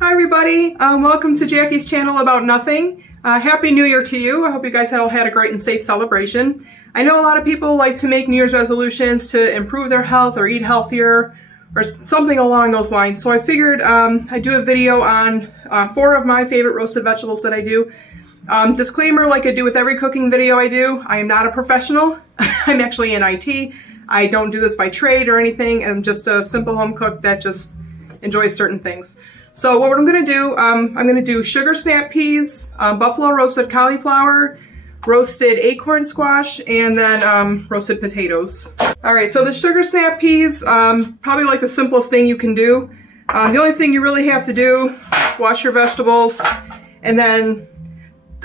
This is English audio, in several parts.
Hi everybody, welcome to Jackie's channel about nothing. Happy New Year to you. I hope you guys all had a great and safe celebration. I know a lot of people like to make New Year's resolutions to improve their health or eat healthier or something along those lines. So I figured I'd do a video on 4 of my favorite roasted vegetables that I do. Disclaimer, like I do with every cooking video I do, I am not a professional. I'm actually in IT. I don't do this by trade or anything. I'm just a simple home cook that just enjoys certain things. So what I'm going to do, I'm going to do sugar snap peas, buffalo roasted cauliflower, roasted acorn squash, and then roasted potatoes. Alright, so the sugar snap peas, probably like the simplest thing you can do. The only thing you really have to do, wash your vegetables, and then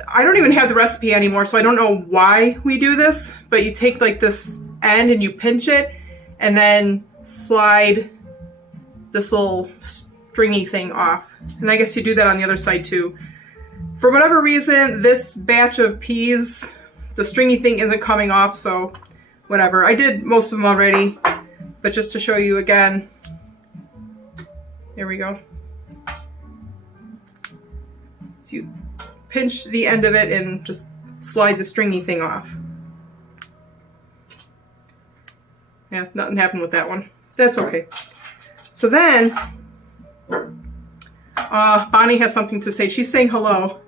I don't even have the recipe anymore, so I don't know why we do this, but you take like this end and you pinch it, and then slide this little stringy thing off. And I guess you do that on the other side too. For whatever reason, this batch of peas, the stringy thing isn't coming off, so whatever. I did most of them already, but just to show you again, there we go. So you pinch the end of it and just slide the stringy thing off. Yeah, nothing happened with that one. That's okay. So then, Bonnie has something to say. She's saying hello.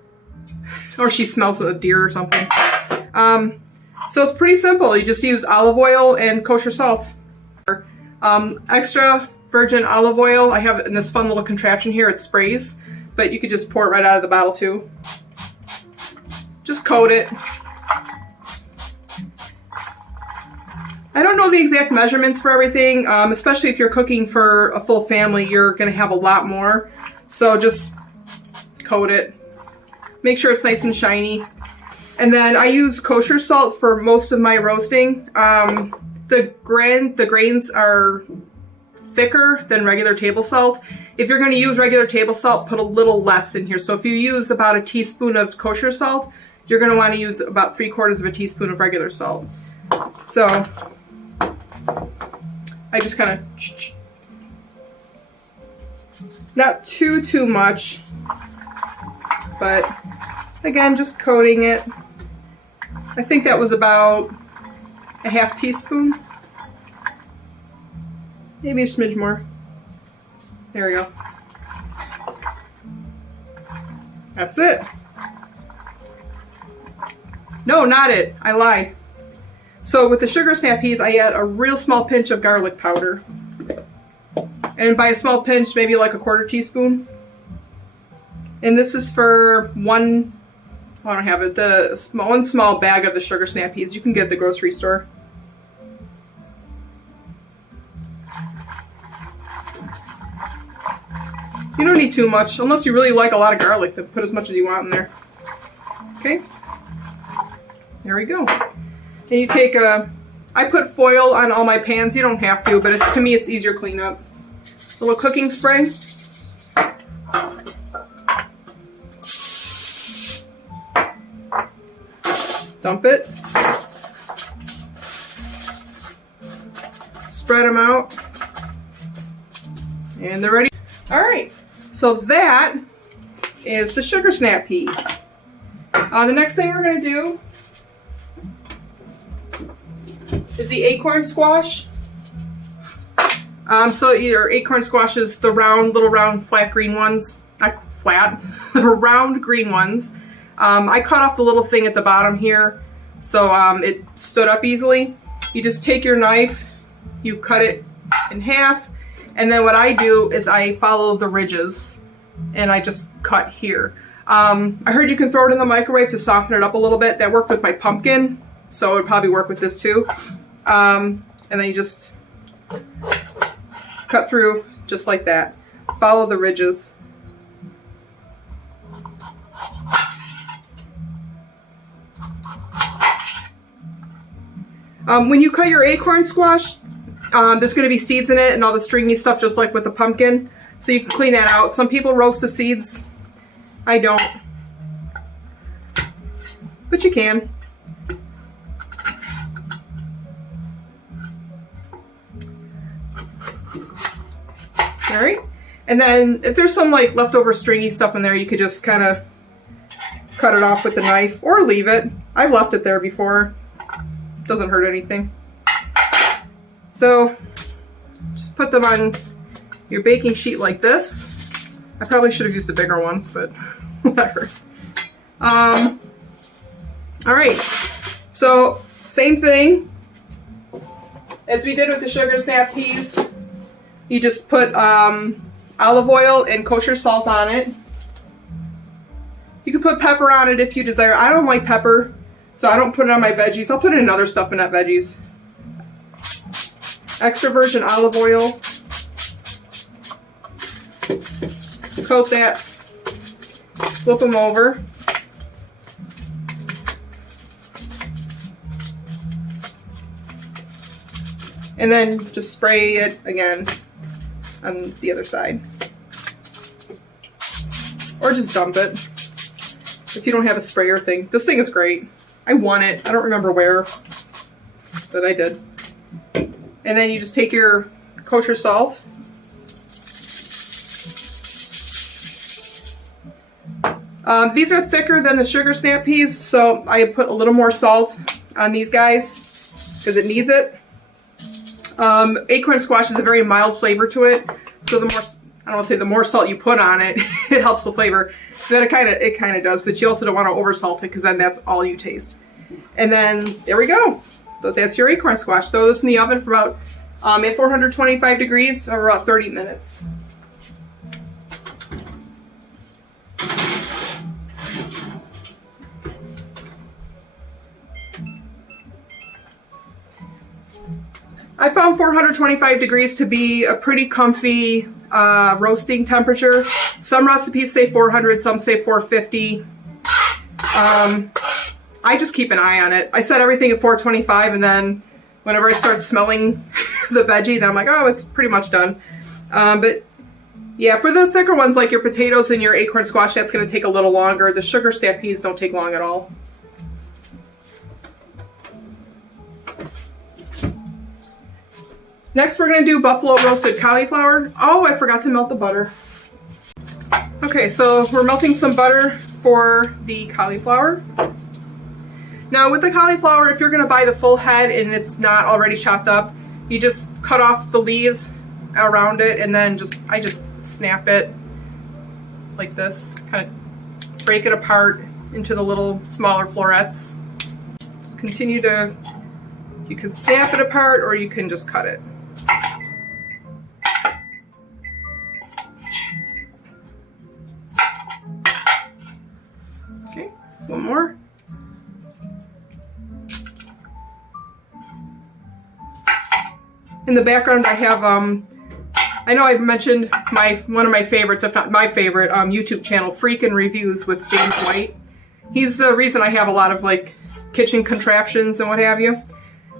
Or she smells a deer or something. So it's pretty simple. You just use olive oil and kosher salt. Extra virgin olive oil. I have it in this fun little contraption here. It sprays. But you could just pour it right out of the bottle too. Just coat it. I don't know the exact measurements for everything, especially if you're cooking for a full family, you're going to have a lot more. So just coat it. Make sure it's nice and shiny. And then I use kosher salt for most of my roasting. The grains are thicker than regular table salt. If you're going to use regular table salt, put a little less in here. So if you use about a teaspoon of kosher salt, you're going to want to use about 3/4 of a teaspoon of regular salt. So I just kind of, not too much, but again, just coating it. I think that was about a 1/2 teaspoon, maybe a smidge more. There we go. That's it. No, not it. I lied. So with the sugar snap peas, I add a real small pinch of garlic powder. And by a small pinch, maybe like a 1/4 teaspoon. And this is for one, I don't have it, one small bag of the sugar snap peas. You can get at the grocery store. You don't need too much, unless you really like a lot of garlic, then put as much as you want in there. Okay? There we go. And you take I put foil on all my pans. You don't have to, but to me it's easier cleanup. A little cooking spray. Dump it. Spread them out. And they're ready. Alright, so that is the sugar snap pea. The next thing we're going to do is the acorn squash. So your acorn squash is the little round flat green ones. Not flat, the round green ones. I cut off the little thing at the bottom here, so it stood up easily. You just take your knife, you cut it in half, and then what I do is I follow the ridges, and I just cut here. I heard you can throw it in the microwave to soften it up a little bit. That worked with my pumpkin, so it would probably work with this too. And then you just cut through just like that. Follow the ridges. When you cut your acorn squash, there's going to be seeds in it and all the stringy stuff just like with the pumpkin. So you can clean that out. Some people roast the seeds. I don't. But you can. Alright, And then if there's some like leftover stringy stuff in there, you could just kind of cut it off with the knife or leave it. I've left it there before. Doesn't hurt anything. So just put them on your baking sheet like this. I probably should have used a bigger one, but whatever. All right, so same thing as we did with the sugar snap peas. You just put olive oil and kosher salt on it. You can put pepper on it if you desire. I don't like pepper, so I don't put it on my veggies. I'll put it in other stuff, but not veggies. Extra virgin olive oil. Coat that. Flip them over. And then just spray it again on the other side. Or just dump it if you don't have a sprayer thing. This thing is great. I won it. I don't remember where, but I did. And then you just take your kosher salt. These are thicker than the sugar snap peas, so I put a little more salt on these guys because it needs it. Acorn squash has a very mild flavor to it, so the more, I don't want to say the more salt you put on it, it helps the flavor. Then it kind of does, but you also don't want to over salt it because then that's all you taste. And then there we go. So that's your acorn squash. Throw this in the oven for about at 425 degrees for about 30 minutes. I found 425 degrees to be a pretty comfy roasting temperature. Some recipes say 400, some say 450. I just keep an eye on it. I set everything at 425, and then whenever I start smelling the veggie, then I'm like, oh, it's pretty much done. But yeah, for the thicker ones like your potatoes and your acorn squash, that's going to take a little longer. The sugar snap peas don't take long at all. Next, we're going to do buffalo roasted cauliflower. Oh, I forgot to melt the butter. Okay, so we're melting some butter for the cauliflower. Now, with the cauliflower, if you're going to buy the full head and it's not already chopped up, you just cut off the leaves around it, and then I just snap it like this. Kind of break it apart into the little smaller florets. Just continue to, you can snap it apart or you can just cut it. Okay, one more. In the background I have, I know I've mentioned one of my favorites, if not my favorite, YouTube channel, Freakin' Reviews with James White. He's the reason I have a lot of like kitchen contraptions and what have you.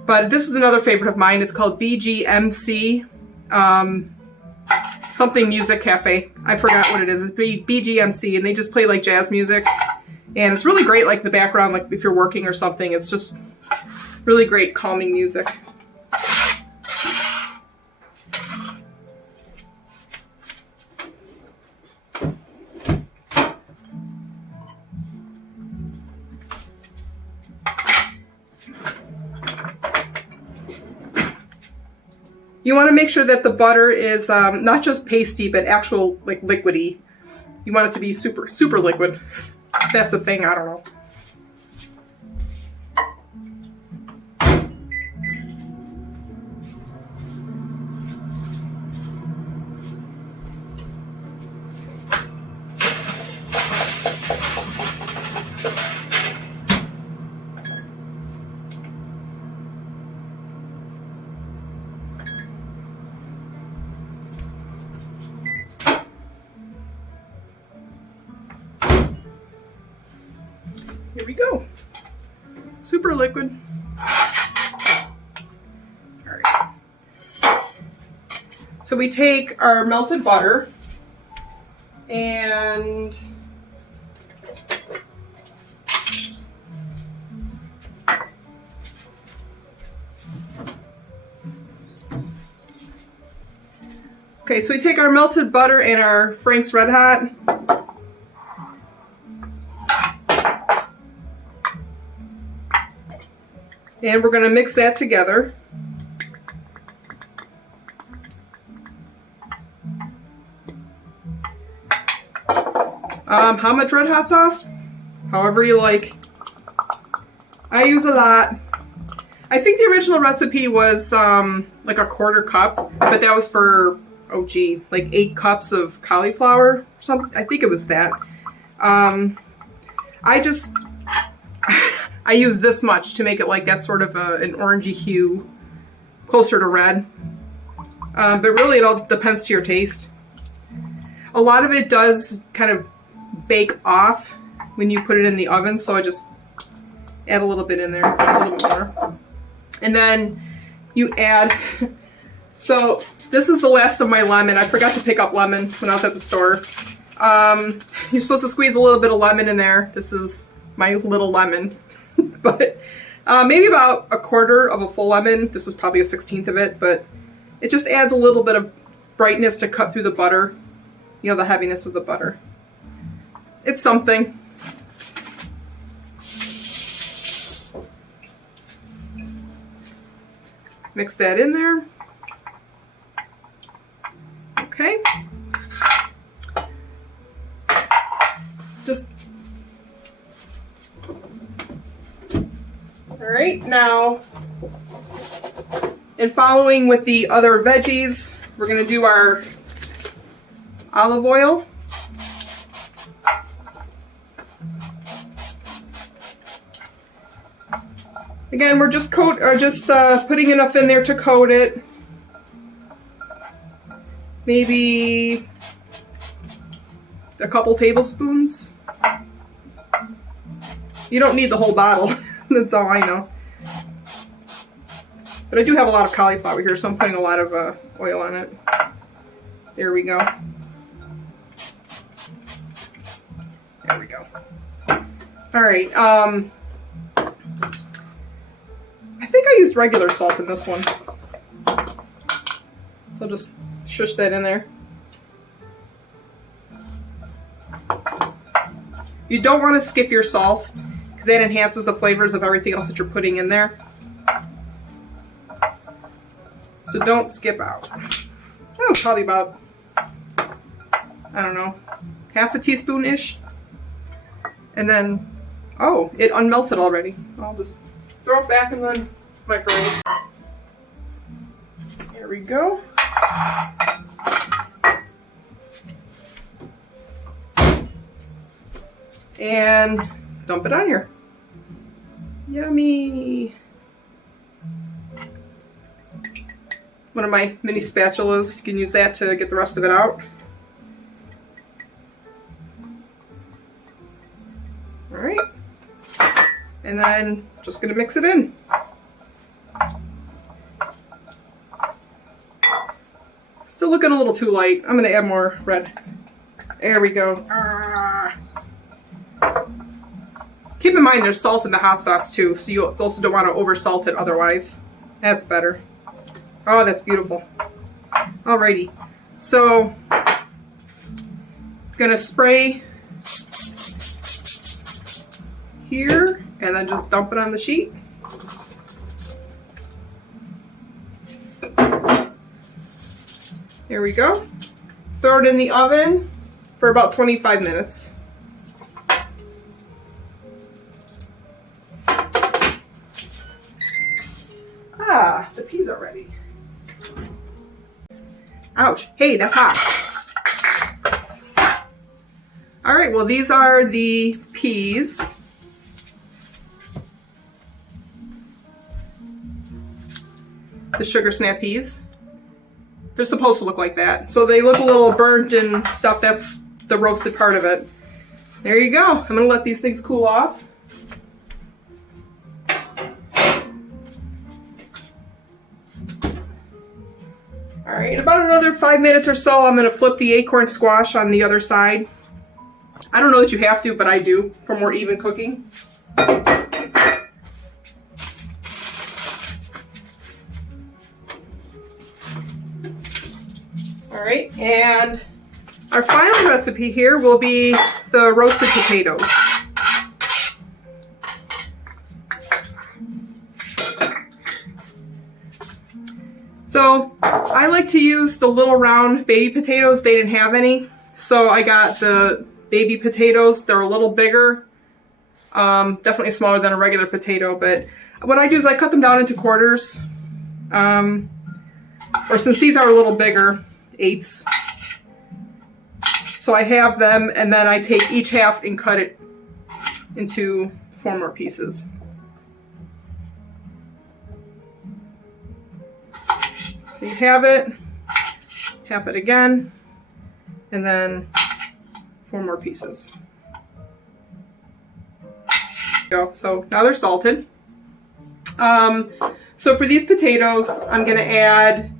But this is another favorite of mine. It's called BGMC, something music cafe. I forgot what it is. It's BGMC, and they just play like jazz music. And it's really great, like the background, like if you're working or something. It's just really great calming music. You want to make sure that the butter is not just pasty, but actual like liquidy. You want it to be super, super liquid. If that's a thing, I don't know. Here we go. Super liquid. All right. So we take our melted butter and Okay, so we take our melted butter and our Frank's Red Hot. And we're going to mix that together. How much red hot sauce? However you like. I use a lot. I think the original recipe was like a 1/4 cup, but that was for, oh gee, like 8 cups of cauliflower or something. I think it was that. I use this much to make it like that sort of an orangey hue, closer to red. But really it all depends to your taste. A lot of it does kind of bake off when you put it in the oven, so I just add a little bit in there, a little bit more. And then you add, so this is the last of my lemon. I forgot to pick up lemon when I was at the store. You're supposed to squeeze a little bit of lemon in there. This is my little lemon. But maybe about 1/4 of a full lemon. This is probably a 1/16 of it, but it just adds a little bit of brightness to cut through the butter. You know, the heaviness of the butter. It's something. Mix that in there. Okay. Just all right, now, and following with the other veggies, we're going to do our olive oil. Again, we're just putting enough in there to coat it. Maybe a couple tablespoons. You don't need the whole bottle. That's all I know. But I do have a lot of cauliflower here, so I'm putting a lot of oil on it. There we go. There we go. All right. I think I used regular salt in this one. So I'll just shush that in there. You don't want to skip your salt because that enhances the flavors of everything else that you're putting in there. So don't skip out. That was probably about, I don't know, half a teaspoon-ish. And then, oh, it unmelted already. I'll just throw it back in the microwave. There we go. And dump it on here. Yummy. One of my mini spatulas, you can use that to get the rest of it out. All right. And then just gonna mix it in. Still looking a little too light. I'm gonna add more red. There we go. Keep in mind there's salt in the hot sauce too, so you also don't want to over salt it otherwise. That's better. Oh, that's beautiful. Alrighty. So, gonna spray here and then just dump it on the sheet. There we go. Throw it in the oven for about 25 minutes. Ah, the peas are ready. Ouch. Hey, that's hot. All right, well, these are the peas. The sugar snap peas. They're supposed to look like that. So they look a little burnt and stuff. That's the roasted part of it. There you go. I'm going to let these things cool off. All right, in about another 5 minutes or so, I'm going to flip the acorn squash on the other side. I don't know that you have to, but I do for more even cooking. All All right, and our final recipe here will be the roasted potatoes. So I like to use the little round baby potatoes. They didn't have any, so I got the baby potatoes. They're a little bigger, definitely smaller than a regular potato, but what I do is I cut them down into quarters, or since these are a little bigger, eighths. So I have them, and then I take each half and cut it into 4 more pieces. So you have it, half it again, and then 4 more pieces. Go. So now they're salted. So for these potatoes, I'm going to add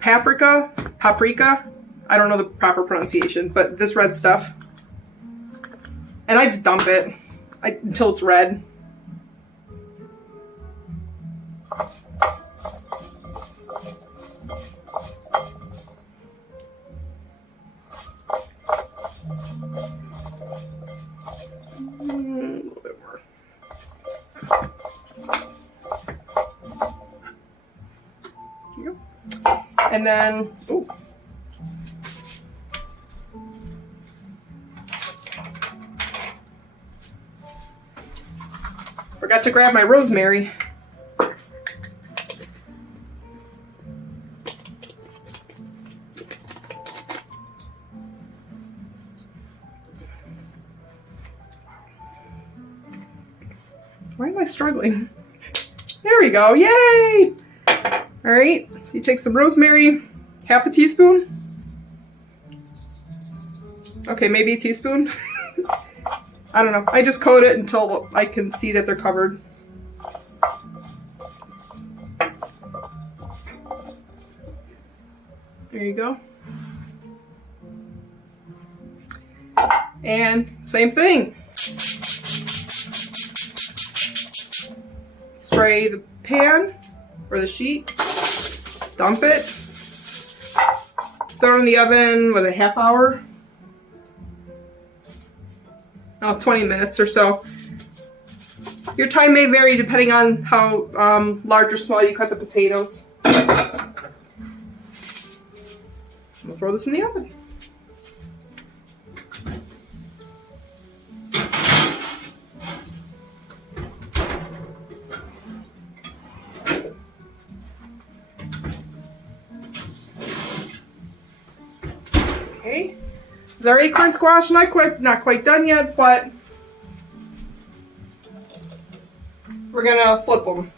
paprika. I don't know the proper pronunciation, but this red stuff. And I just dump it until it's red. A little bit more. Here you go. And then, ooh. Forgot to grab my rosemary. Why am I struggling? There we go. Yay! All right. So you take some rosemary, half a teaspoon. Okay, maybe a teaspoon. I don't know. I just coat it until I can see that they're covered. There you go. And same thing. Spray the pan or the sheet, dump it, throw it in the oven with a half hour. 20 minutes or so. Your time may vary depending on how large or small you cut the potatoes. We'll throw this in the oven. Okay. Is our acorn squash not quite done yet, but we're gonna flip them.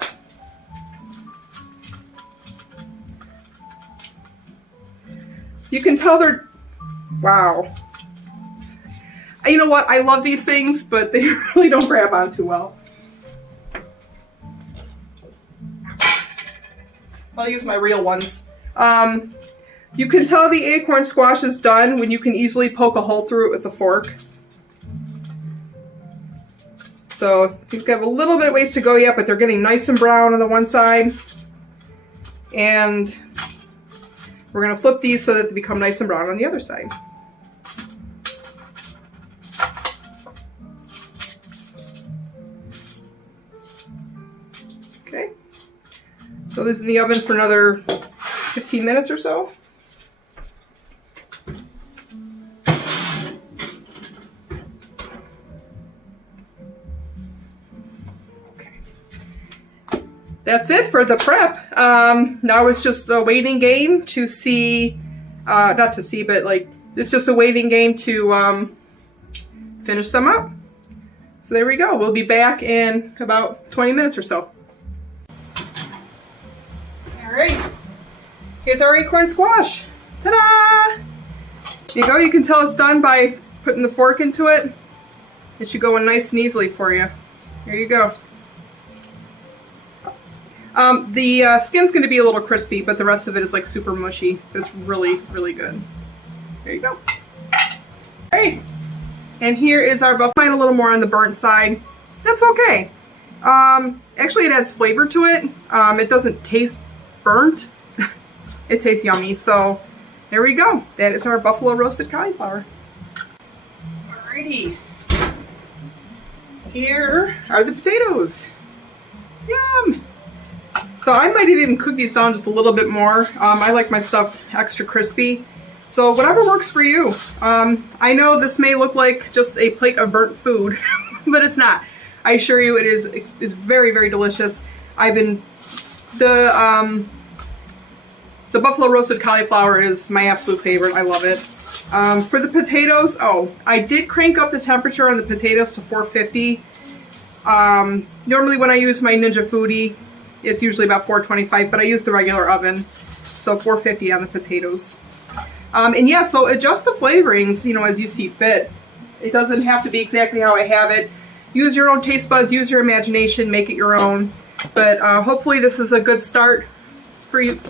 You can tell they're, wow. You know what? I love these things, but they really don't grab on too well. I'll use my real ones. You can tell the acorn squash is done when you can easily poke a hole through it with a fork. So these have a little bit of ways to go yet, but they're getting nice and brown on the one side. And we're going to flip these so that they become nice and brown on the other side. Okay. So this is in the oven for another 15 minutes or so. That's it for the prep. Now it's just a waiting game to see, not to see, but like, it's just a waiting game to finish them up. So there we go. We'll be back in about 20 minutes or so. All right. Here's our acorn squash. Ta-da! There you go. You can tell it's done by putting the fork into it. It should go in nice and easily for you. There you go. The skin's going to be a little crispy, but the rest of it is like super mushy. It's really, really good. There you go. Alright. And here is our buffalo. Mine a little more on the burnt side. That's okay. Actually, it adds flavor to it. It doesn't taste burnt. It tastes yummy. So there we go. That is our buffalo roasted cauliflower. Alrighty. Here are the potatoes. Yum! So I might even cook these down just a little bit more. I like my stuff extra crispy. So whatever works for you. I know this may look like just a plate of burnt food, but it's not. I assure you it is very, very delicious. The buffalo roasted cauliflower is my absolute favorite. I love it. For the potatoes, I did crank up the temperature on the potatoes to 450. Normally when I use my Ninja Foodie, it's usually about 425, but I use the regular oven, so 450 on the potatoes. And yeah, so adjust the flavorings, as you see fit. It doesn't have to be exactly how I have it. Use your own taste buds, use your imagination, make it your own. But hopefully this is a good start for you.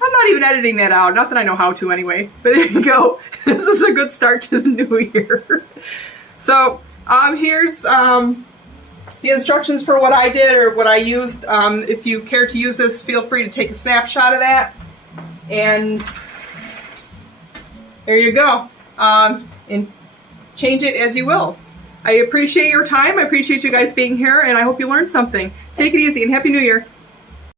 I'm not even editing that out. Not that I know how to anyway. But there you go. This is a good start to the new year. So here's the instructions for what I did or what I used. If you care to use this, feel free to take a snapshot of that. And there you go. And change it as you will. I appreciate your time. I appreciate you guys being here, and I hope you learned something. Take it easy, and Happy New Year.